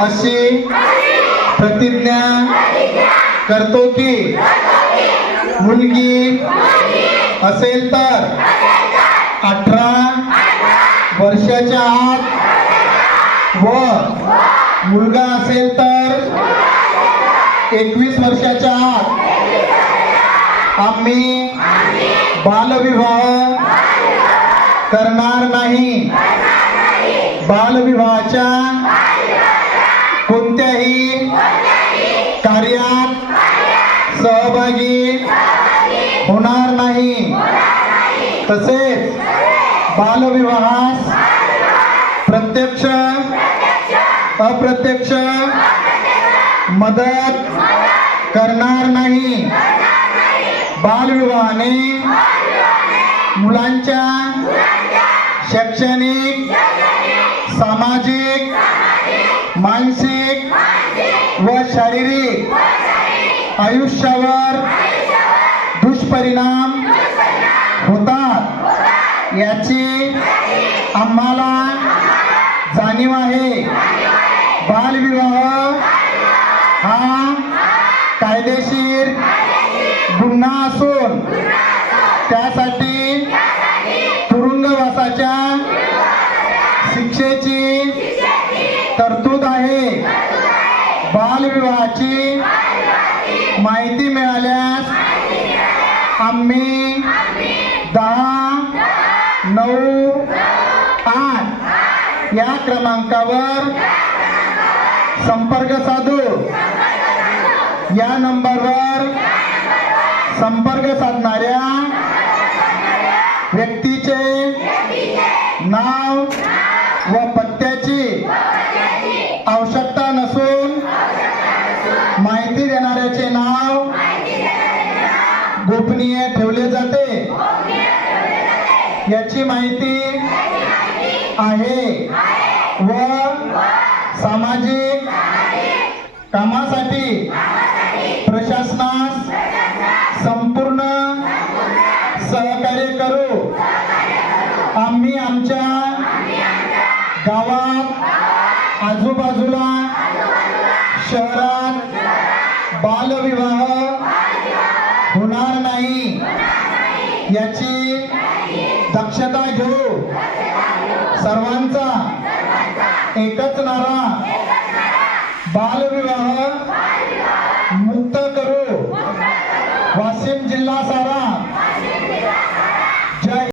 अशी प्रतिज्ञा करतो की मुलगी असेल तर 18 वर्षाच्या आत व मुलगा असेल तर 21 वर्षाच्या आत आम्ही बालविवाह करणार नाही. बालविवाहाच्या कोणत्याही कार्यात सहभागी होणार नाही. तसेच बालविवाहास प्रत्यक्ष अप्रत्यक्ष मदत करणार नाही. बालविवाहाने मुलांच्या शैक्षणिक, सामाजिक, मानसिक व शारीरिक आयुष्यावर दुष्परिणाम होतात याची आम्हाला जाणीव आहे. बालविवाह हा कायदेशीर गुन्हा असून त्यासाठी तुरुंगवासाच्या शिक्षेची तरतूद आहे. बालविवाहाची माहिती मिळाल्यास आम्ही 10-9-8 या क्रमांकावर संपर्क साधू. या नंबरवर संपर्क साधणाऱ्या व्यक्तीचे नाव व पत्त्याची आवश्यकता नसून माहिती देणाऱ्याचे नाव गोपनीय ठेवले जाते याची माहिती आहे व सामाजिक कामासाठी प्रशासनास संपूर्ण सहकार्य करू. आम्ही आमच्या गावात, आजूबाजूला, शहरात बालविवाह होणार नाही याची दक्षता घेऊ. सर्वांचा एकच नारा, बालविवाह मुक्त करू. वाशिम जिल्हा